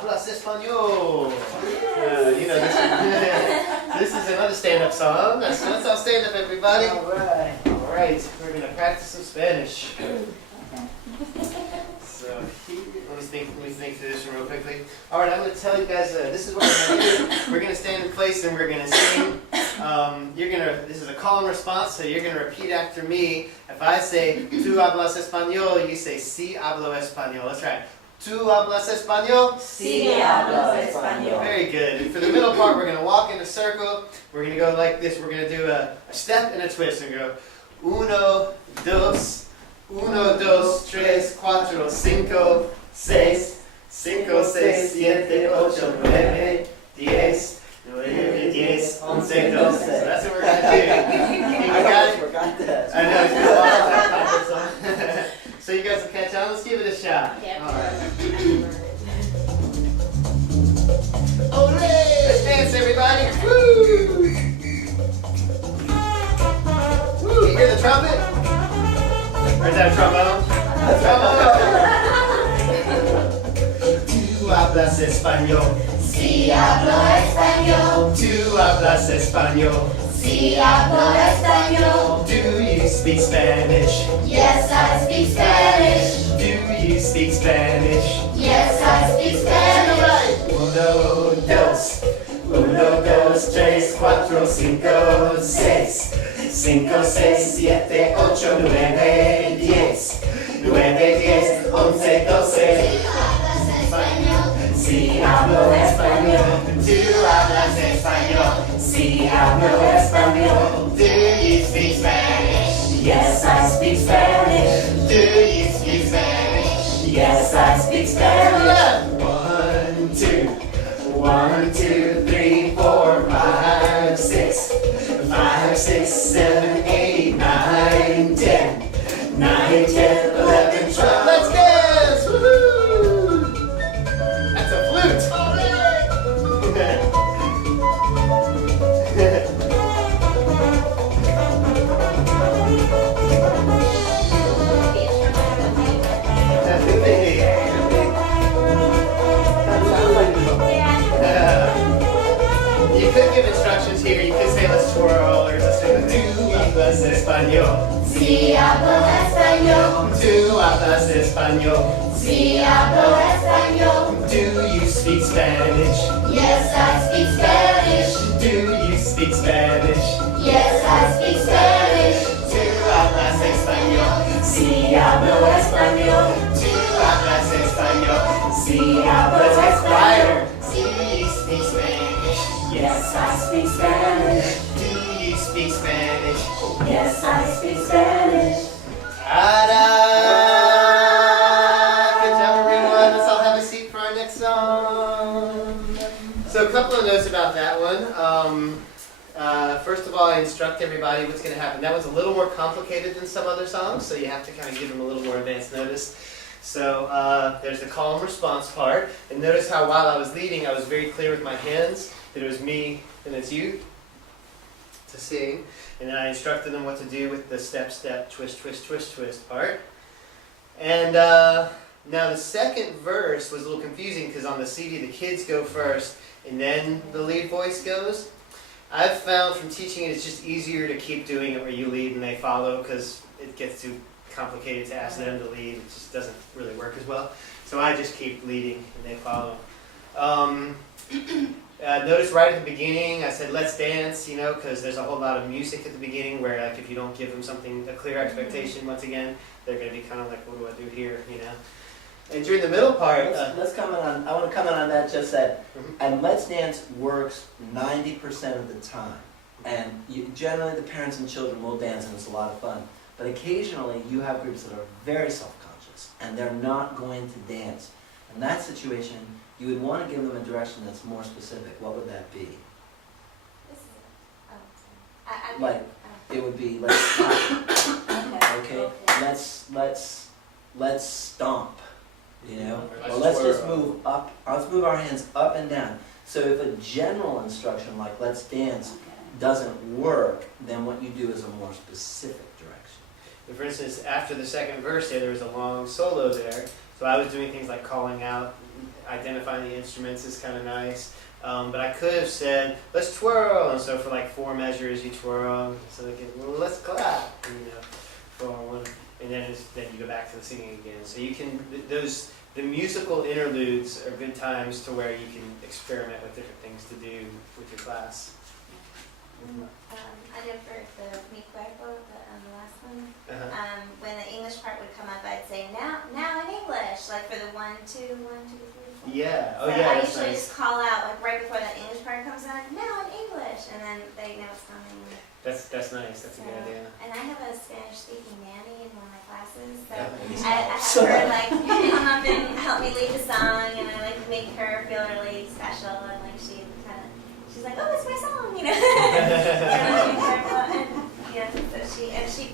Hablas Espanol. You know, this is another stand-up song. Let's all stand up, everybody. All right. All right, we're going to practice some Spanish. So, let me think through this one real quickly. All right, I'm going to tell you guys, this is what we're going to do. We're going to stand in place and we're going to sing. This is a call and response, so you're going to repeat after me. If I say, "Tú hablas español," you say, "Sí hablo español." Let's try it. ¿Tú hablas español? Sí, hablo español. Very good. And for the middle part, we're going to walk in a circle. We're going to go like this. We're going to do a step and a twist. And go, 1, 2, 1, 2, 3, 4, 5, 6, 5, 6, 7, 8, 9, 10, 9, 10, 11, 12. So that's what we're going to do. You got it? Forgot this. I know, it's been a while since I've done this. So you guys will catch on. Let's give it a shot. Yeah. All right. Ole! Let's dance, everybody. Woo! Woo! You hear the trumpet? Or is that a trombone? Trombone! Tú hablas español. Sí, hablo español. Tú hablas español. Sí, hablo español. Do you speak Spanish? Yes, I speak Spanish. Do you speak Spanish? Yes, I speak Spanish. 1, 2, 3, 4, 5, 6, 5, 6, 7, 8, 9, 10, 9, 10, 11, 12. Sí, hablo español. Tú hablas español. Sí, hablo español. Do you speak Spanish? Yes, I speak Spanish. Do you speak Spanish? Yes, I speak Spanish. 1, 2, 3, 4, 5, 6, 5, 6, 7, 8, 9, 10, 9, 10, 11, 12. Let's dance! Woohoo! That's a flute. You could give instructions here. You could say let's twirl or just say tú hablas español. Sí, hablo español. Tú hablas español. Sí, hablo español. Do you speak Spanish? Yes, I speak Spanish. Do you speak Spanish? Yes, I speak Spanish. Tú hablas español. Sí, hablo español. Tú hablas español. Sí, hablas español. Do you speak Spanish? Yes, I speak Spanish. Do you speak Spanish? Yes, I speak Spanish. Ta-da! Good job, everyone. Let's all have a seat for our next song. So a couple of notes about that one. First of all, I instruct everybody what's going to happen. That one's a little more complicated than some other songs, so you have to kind of give them a little more advance notice. So there's the call and response part. And notice how while I was leading, I was very clear with my hands that it was me and it's you to sing. And then I instructed them what to do with the step, step, twist, twist, twist, twist part. And now the second verse was a little confusing because on the CD the kids go first and then the lead voice goes. I've found from teaching it, it's just easier to keep doing it where you lead and they follow because it gets too complicated to ask them to lead. It just doesn't really work as well. So I just keep leading and they follow. Notice right at the beginning I said let's dance, you know, because there's a whole lot of music at the beginning where like if you don't give them something, a clear expectation once again, they're going to be kind of like, what do I do here, you know? And during the middle part... Let's comment on, I want to comment on that just that, and Let's Dance works 90% of the time. And generally the parents and children will dance and it's a lot of fun. But occasionally you have groups that are very self-conscious and they're not going to dance. In that situation, you would want to give them a direction that's more specific. What would that be? Like, it would be, let's stop. Okay? Let's stomp. You know? Or let's just move up. Let's move our hands up and down. So if a general instruction like let's dance doesn't work, then what you do is a more specific direction. For instance, after the second verse there was a long solo there. So I was doing things like calling out. identifying the instruments is kind of nice. But I could have said, let's twirl, and so for like 4 measures you twirl, so they get, well, let's clap, and, you know, for one, and then you go back to the singing again. So you can, the musical interludes are good times to where you can experiment with different things to do with your class. I did for the Mi Cuerpo, the last one. Uh-huh. When the English part would come up, I'd say now in English, like for the 1, 2, 1, 2, 3, 4. Yeah. Oh So yeah. I That's usually nice. just call out like right before the English part comes on, now in English, and then they know it's coming. That's nice. That's a good idea. And I have a Spanish-speaking nanny in one of my classes, so Yeah. I have her like come up and help me lead the song, and I like make her feel really special, and like she's like, oh, it's my song, you know. And, yeah, so she